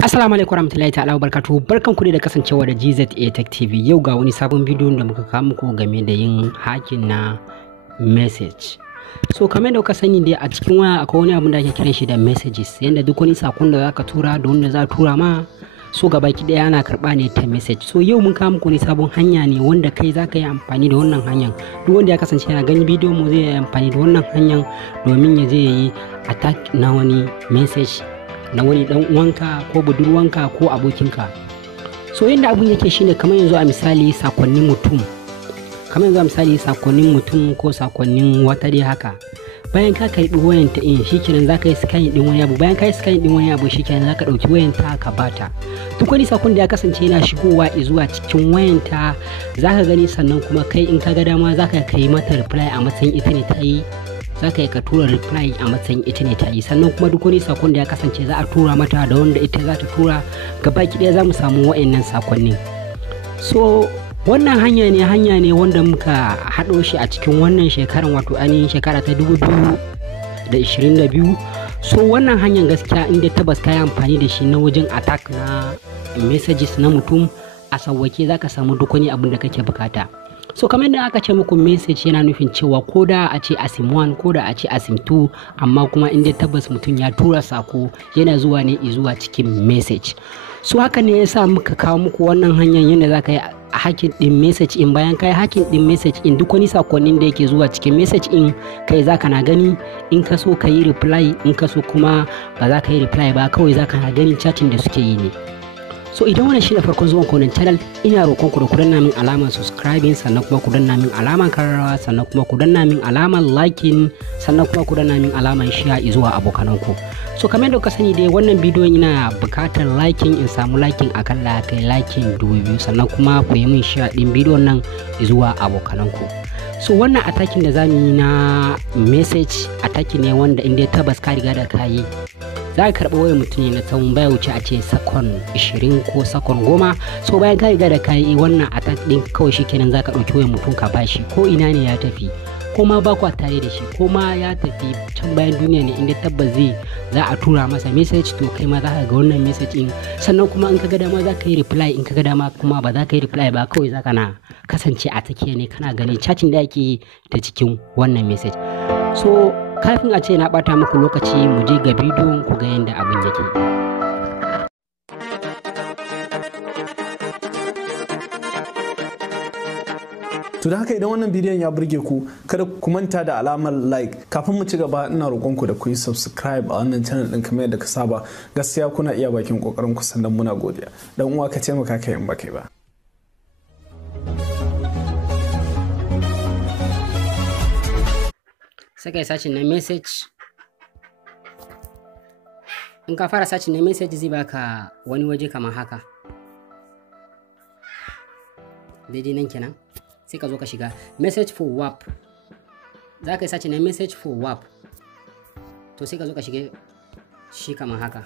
Assalamu alaikum warahmatullahi ta'ala wabarakatuh. Barkanku da kasancewa da GZA Tech TV. Yau ga wani sabon bidiyon da muka kawo muku game da yin hacking na message. So kamar da kuka sani dai a cikin waya akwai wani abu da ake kiran shi da messages, yanda duk wani sakon da zaka tura da wanda za tura ma so gabaki daya ana karba ne ta message. So yau mun kawo muku wani sabon hanya ne wanda kai zaka yi amfani da wannan hanyar. Duk wanda ya kasance yana ganin bidiyon mu zai yi amfani da wannan hanyar domin ya je yi attack na wani message na wani dan uwanka ko budurwanka ko abokinka. So yanda abun yake shine kamar yanzu a misali sakonnin mutum ko sakonnin wata dai haka, bayan ka karbi wayan ta shikenan zaka yi scan din wani abu, bayan ka yi scan din wani abu shikenan zaka dauki wayan ta ka bata. Duk wani sakon da ya kasance yana shigowa zuwa cikin wayan ta zaka gani, sannan kuma kai in ka ga dama zaka kai mata reply a matsayin ita ne ta yi, zaka yi ka tura reply a matsayin ita ne ta yi. Sannan kuma duk wani sakon da ya kasance za a tura mata da wanda ita za ta tura, gabaki ɗaya za mu samu wayannan sakonnin. So wannan hanya ne wanda muka haɗo shi a cikin wannan shekaran, wato ainihin shekara ta 2022. So wannan hanyar gaskiya inda tabbas ka yi amfani da shi na wajen attack na messages na mutum a sauwake zaka samu duk wani abin da kake bukata. So kamar yadda aka ce muku, message yana nufin cewa ko da a ce a sim 1 ko da a ce a sim 2, amma kuma inda tabbas mutum ya tura sako yana zuwa ne zuwa cikin message. So haka ne yasa muka kawo muku wannan hanyar yadda zaka yi hacking din message in. Bayan kai hacking din message in, duk wani sakonnin da yake zuwa cikin message in kai zaka na gani. In ka so ka yi reply, in ka so kuma ba za ka yi reply ba, kawai zaka na gani chatting da suke yi ne. So idan wannan shine farkon zuwan ku wannan channel, ina roƙon ku da ku danna min alamar subscribing, sannan kuma ku danna min alamar kararrawa, sannan kuma ku danna min alamar liking, sannan kuma ku danna min alamar share zuwa abokananku. So kamar yadda kuka sani dai wannan bidiyon ina buƙatar liking, in samu liking akalla kai liking 2000, sannan kuma ku yi min share din bidiyon nan zuwa abokananku. So wannan attacking da zamu yi na message attacking ne wanda inda tabbas ka riga da kayi, za ka karɓi wayar mutum ne na tsawon baya wuce a ce sakon 20 ko sakon 10. So bayan ka riga da kayi wannan attack din, kawai shikenan za ka ɗauki wayar mutum ka bashi, ko ina ne ya tafi, ko ma ba kwa tare da shi, ko ma ya tafi can bayan duniya ne, inda tabbas za a tura masa message, to kai ma za ka ga wannan message din. Sannan kuma in ka ga dama za ka yi reply, in ka ga dama kuma ba za ka yi reply ba, kawai za ka na kasance a tsakiya ne kana gani chatting da ake yi ta cikin wannan message. So kafin a ce na bata muku lokaci, mu je ga bidiyon ku ga yadda abin yake. To da haka idan wannan bidiyon ya burge ku, kada ku manta da alamar like. Kafin mu ci gaba, ina roƙon ku da ku yi subscribe a wannan channel din kamar yadda ka saba. Gaskiya kuna iya bakin kokarin ku, sannan muna godiya. Dan uwa ka taimaka kai in ba kai ba. Sai kai sacin na message. In ka fara sacin na message zai baka wani waje kamar haka, daidai nan kenan. Sai ka zo ka shiga message for WAP. Za ka yi sacin na message for WAP, to sai ka zo ka shiga shi kamar haka.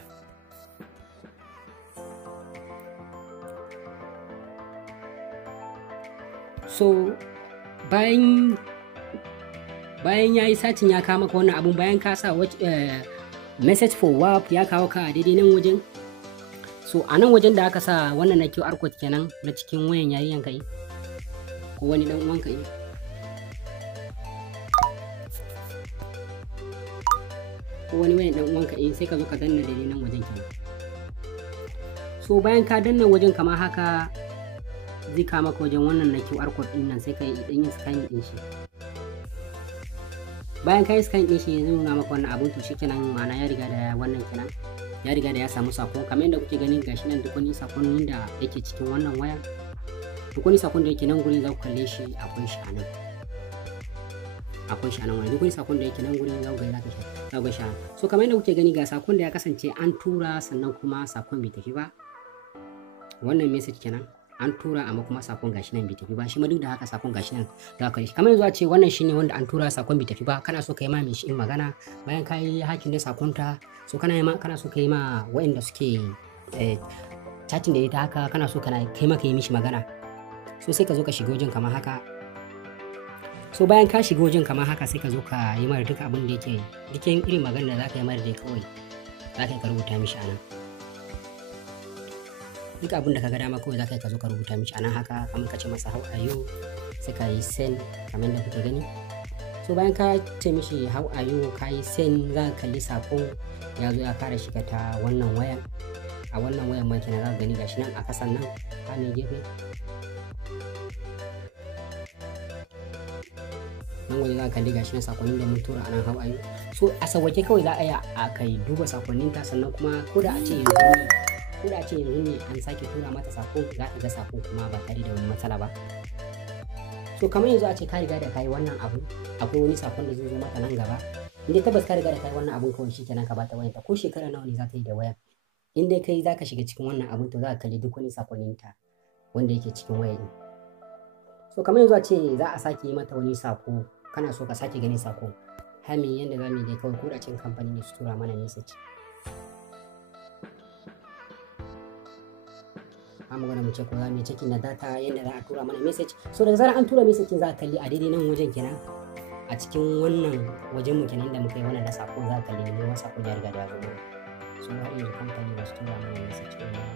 So bayan ya yi sacin ya kawo maka wannan abun, bayan ka sa message for WAP ya kawo ka daidai nan wajen. So a nan wajen da aka sa wannan na QR code kenan na cikin wayan yayin kai ko wani dan uwanka yi, ko wani wayan dan uwanka yi, sai ka zo ka danna daidai nan wajen kenan. So bayan ka danna wajen kamar haka, zai kawo maka wajen wannan na QR code din nan, sai ka yi dan yin scanning din shi. Bayan ka yi scan din shi, zai nuna maka wannan abun, to shikenan ma'ana ya riga da wannan kenan, ya riga da ya samu sako. Kamar yadda kuke gani gashi nan, duk wani sakon da yake cikin wannan waya, duk wani sakon da yake nan gurin za ku kalle shi, akwai shi a nan, wani duk wani sakon da yake nan gurin za ku ga shi. So kamar yadda kuke gani ga sakon da ya kasance an tura, sannan kuma sakon bai tafi ba. Wannan message kenan an tura, amma kuma sakon gashi nan bai tafi ba. Shi ma duk da haka sakon gashi nan za ka kalle shi. Kamar yanzu a ce wannan shine wanda an tura sakon bai tafi ba, kana so ka yi ma mai shi magana bayan ka yi hacking da sakon ta. So kana so ka yi ma waɗanda suke chatting da ita haka, kana so kai ma ka yi mishi magana. So sai ka zo ka shiga wajen kamar haka. So bayan ka shiga wajen kamar haka, sai ka zo ka yi mara duka abin da yake dukkan irin magana da za ka yi mara dai, kawai za ka yi ka rubuta mishi a nan. duk abin da ka ga dama kawai za ka zo ka rubuta mishi anan haka, kamar ka ce masa how are you, sai ka yi send kamar da kuke gani. So bayan ka ce mishi how are you ka yi send, za ka kalli sakon ya zo ya fara shiga ta wannan wayan. A wannan wayan ma kenan za ka gani gashi nan a kasan nan a mai gefe nan waje za ka kalli gashi nan sakonnin da mun tura anan how are you. So a sauwake kawai za a yi a kai duba sakonnin ta, sannan kuma ko da a ce yanzu ne an sake tura mata sako, za ka ga sakon kuma ba tare da wani matsala ba. So kamar yanzu a ce ka riga da kai wannan abu, akwai wani sakon da zai zo mata nan gaba, inda tabbas ka riga da kai wannan abun kawai shikenan ka bata wayanta, ko shekara nawa ne za ta yi da wayar, in dai kai za ka shiga cikin wannan abun to za ka kalli duk wani sakonnin ta wanda yake cikin wayar. So kamar yanzu a ce za a sake yi mata wani sako, kana so ka sake gani sako, hami yanda za mu yi dai kawai ko da cikin kamfani ne su tura mana message. Amma gana mu ce ko za mu yi checking na data yanda za a tura mana message. So daga zarar an tura message za ka kalli a daidai nan wajen kenan, a cikin wannan wajen mu kenan da muka yi wannan na sako, za ka kalli ne sako ya riga da ya zo mana. So har yanzu kamfani ba su tura mana message ɗin nan.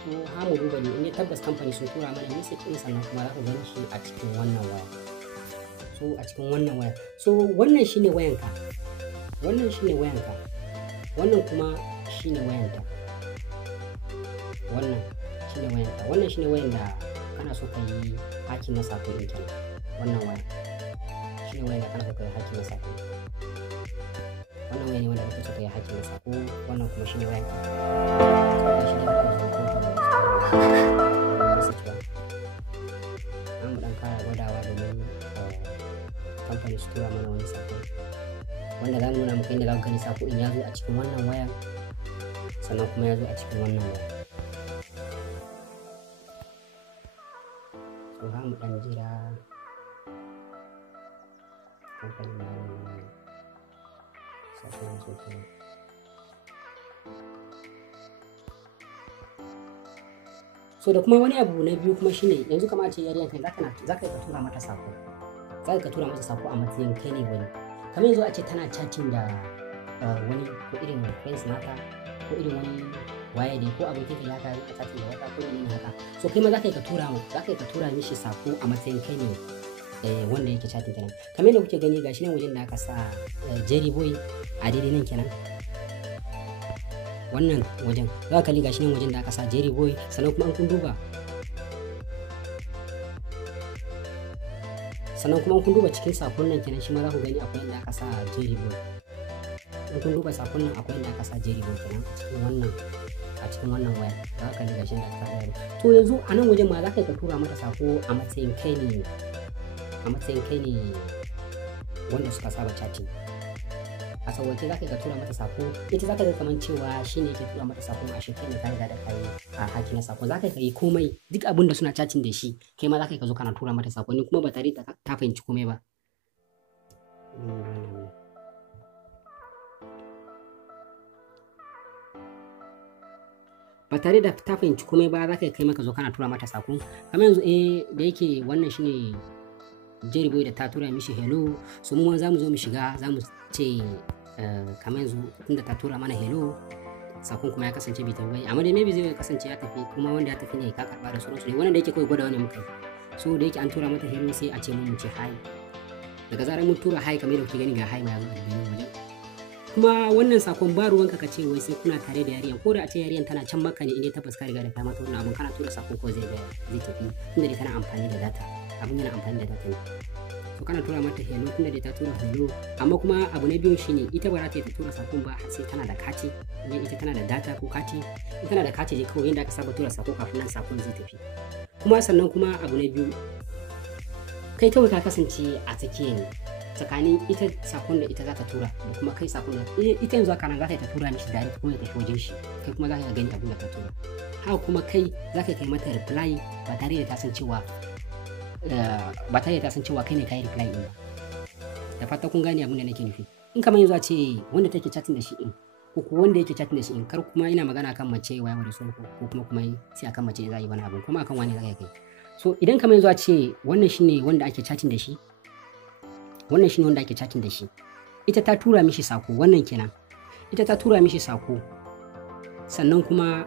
So ha mu duba ne, in tabbas kamfani sun tura mana message ɗin, sannan kuma za ku gani shi a cikin wannan waya. So a cikin wannan waya, so wannan shine wayanka, wannan shine wayanka, wannan kuma shine wayanta, wannan shine wayanka, wannan shine wayan da kana so ka yi hacking na sako ɗin kenan. Wannan waya shine wayan da kana so ka yi hacking na sako, wannan waya ne wanda kake so ka yi hacking na sako, wannan kuma shine wayanka. An dan kara gwadawa domin kamfani su tura mana wani sako, wanda za mu nuna muku inda za ku gani sako in ya zo a cikin wannan wayan, sannan kuma ya zo a cikin wannan wayan. So ha mu dan jira kamfani na sako ya zo kuma. So da kuma wani abu na biyu kuma shine yanzu kamar ce yariyan kai za ka tura mata sako, za ka tura mata sako a matsayin kai ne wani, kamar yanzu a ce tana chatting da wani ko irin friends naka, ko irin wani waye dai, ko abokin ka ya ka yana chatting da wata ko ne haka. So kai ma za ka tura mishi sako a matsayin kai ne wanda yake chatting kenan. Kamar yadda kuke gani gashi nan wajen da aka sa Jerry Boy a daidai nan kenan, wannan wajen za ka kalli gashi nan wajen da aka sa Jerry Boy, sannan kuma an kun duba cikin sakon nan kenan, shi ma za ku gani akwai inda aka sa Jerry Boy. In kun duba sakon nan akwai inda aka sa Jerry Boy kenan a cikin wannan waya, za ka kalli gashi da aka sa. To yanzu a nan wajen ma za ka tura mata sako a matsayin kai ne wanda suka saba chatting. A sauwace za ka tura mata sako, ita za ka ga kamar cewa shi ne yake tura mata sako, a shekai ne ka riga da kai a haki na sako. Za ka yi komai, duk abin da suna chatting da shi kai ma za ka zo kana tura mata sako ne, kuma ba tare da ta fahimci komai ba. Ba tare da ta fahimci komai ba za ka kai maka zo kana tura mata sako. Kamar yanzu da yake wannan shine Jerry Boy da ta tura mishi hello, so mu ma za mu zo mu shiga, za mu ce kamar yanzu tunda ta tura mana hello, sakon kuma ya kasance bai tafi, amma dai maybe zai kasance ya tafi, kuma wanda ya tafi ne ka karba da sauransu ne, wannan da yake kawai gwada wani muka yi. So da yake an tura mata hello sai a ce mu ce hi, daga zarar mun tura hi kamar yadda kuke gani ga hi ma ya zo a cikin wajen. Kuma wannan sakon ba ruwanka ka ce wai sai kuna tare da yariyan, ko da a ce yariyan tana can maka ne, inda tabbas ka riga da kai mata wannan abun, kana tura sakon ko zai tafi, tunda dai kana amfani da data, abin yana amfani da data ne. So kana tura mata hello, tunda dai ta tura hello, amma kuma abu na biyu shine ita ba za ta tura sakon ba har sai tana da kati, idan ita tana da data ko kati, in tana da kati dai kawai yadda aka saba tura sako kafin nan sakon zai tafi. Kuma sannan kuma abu na biyu, kai kawai ka kasance a tsakiya ne tsakanin ita sakon da ita za ta tura da kuma kai sakon da ita yanzu haka nan za ta tura mishi direct kuma ya tafi wajen shi, kai kuma za ka gani abin da ka tura. Haka kuma kai za ka kai mata reply ba tare da ta san cewa kai ne ka yi reply din ba. Da fata kun gane abin da nake nufi. In kamar yanzu a ce wanda take chatting da shi din, ko wanda yake chatting da shi in, kar kuma ina magana kan mace waya da so, ko kuma sai akan mace za yi wani abu, kuma akan wani za ka kai. So idan kamar yanzu a ce wannan shine wanda ake chatting da shi, ita ta tura mishi sako, wannan kenan, ita ta tura mishi sako, sannan kuma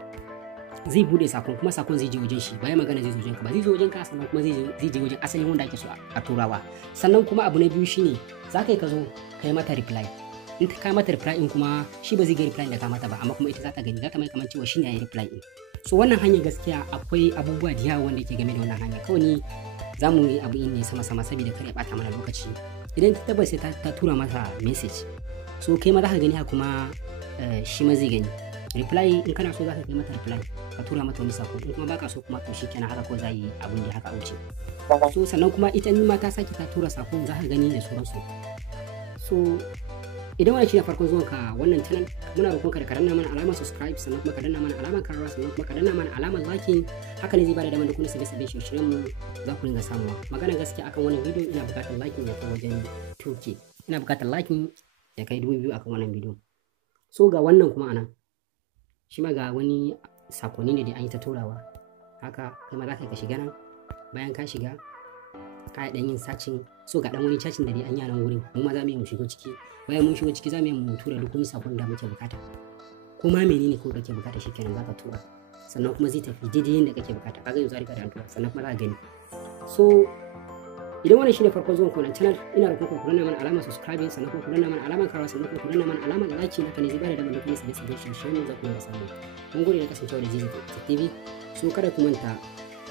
zai bude sakon kuma sakon zai je wajen shi bayan magana zai zo wajen ka ba zai zo wajen ka sannan kuma zai je wajen asalin wanda ake so a turawa. Sannan kuma abu na biyu shine za ka yi ka zo ka yi mata reply. In ka mata reply in kuma shi ba zai ga reply da ka mata ba amma kuma ita za ta gani, za ta mai kamar cewa shi ne ya yi reply in. So wannan hanyar gaskiya akwai abubuwa da yawa wanda yake game da wannan hanya. Kawai ni za mu yi abu ne sama-sama saboda kar ya bata mana lokaci. Idan ta tabbata sai ta tura masa message, so kai ma za ka gani haka kuma shi ma zai gani reply. In kana so za ka kai mata reply ka tura mata wani sako, in kuma baka so kuma to shikenan haka ko za yi abun da haka wuce. So sannan kuma ita in ma ta saki ta tura sako za ka gani da sauransu. So idan wannan shine farkon zuwan ka wannan channel, muna roƙon ka da ka danna mana alamar subscribe, sannan kuma ka danna mana alamar karrawa, sannan kuma ka danna mana alamar liking. Haka ne zai bada damar da kuna sabbin shirye-shiryen mu za ku dinga samuwa. Magana gaskiya akan wannan bidiyo ina buƙatar liking ya kai wajen 2K. Ina buƙatar liking ya kai 2000 akan wannan bidiyo. So ga wannan kuma anan shi ma ga wani sakonni ne da an yi ta turawa. Haka kai ma za ka shiga nan, bayan ka shiga ka dan yin searching. So ga dan wani searching da dai an yi nan wurin, mu ma za mu yi mu shigo ciki. Bayan mun shigo ciki za mu yi mu tura duk wani sakon da muke bukata, ko ma menene ko kake bukata shikenan za ka tura, sannan kuma zai tafi daidai yadda kake bukata. Kaga yanzu riga da an tura, sannan kuma za ka gani. So idan wannan shine farkon zuwan ku wannan channel, ina roƙon ku danna mana alamar subscribe, sannan kuma ku danna mana alamar karrawa, sannan kuma ku danna mana alamar like. Haka ne zai bada damar da kuma sabbin shirye-shiryen za ku dinga samu. Mun gode da kasancewa da GZ Tech TV. So kada ku manta,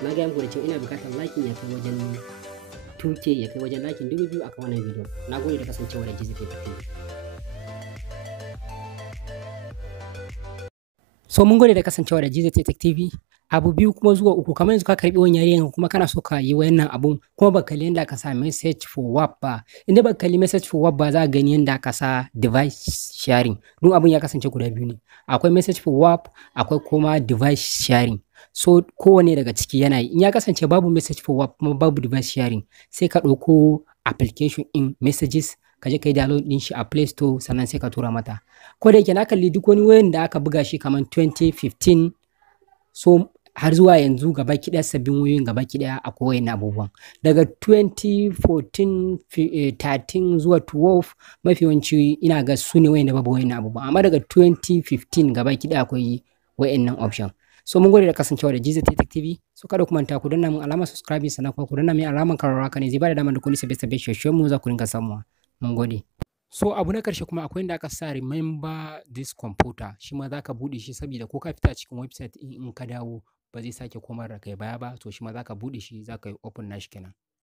na ga muku da cewa ina bukatar like ya kai wajen 2K, ya kai wajen like 2000 akan wannan bidiyo. Na gode da kasancewa da GZ Tech TV. So mun gode da kasancewa da GZ Tech TV. Abu biyu kuma zuwa uku, kamar yanzu ka karbi wani yarinyar kuma kana so ka yi wayannan abun kuma baka kalli yanda ka sa message for WhatsApp ba. Inda baka kalli message for WhatsApp ba za ka gani yanda ka sa device sharing. Duk abun ya kasance guda biyu ne. Akwai message for WhatsApp, akwai kuma device sharing. So kowane daga ciki yana yi. In ya kasance babu message for WhatsApp kuma babu device sharing, sai ka ɗauko application in messages ka je ka yi download din shi a Play Store, sannan sai ka tura mata. Ko da yake na kalli duk wani wayan da aka buga shi kamar 2015, so har zuwa yanzu gaba ki daya sabbin wayoyin gaba ki daya akwai wayannan abubuwan. Daga 2014, 13 zuwa 12 mafi yawanci ina ga su ne wayan da babu wayannan abubuwan, amma daga 2015 gaba ki daya akwai wayannan option. So mun gode da kasancewa da GZ Tech TV. So kada ku manta ku danna mun alamar subscribe, sannan kuma ku danna mun alamar karrawa, ne zai bada damar da kun sabbin shirye-shiryen mu za ku dinga samuwa. Mun gode. So abu na karshe kuma akwai inda aka sa remember this computer, shi ma za ka buɗe shi saboda ko ka fita cikin website in ka dawo ba zai sake komar da kai baya ba. To shi ma za ka buɗe shi, za ka yi open nashi kenan.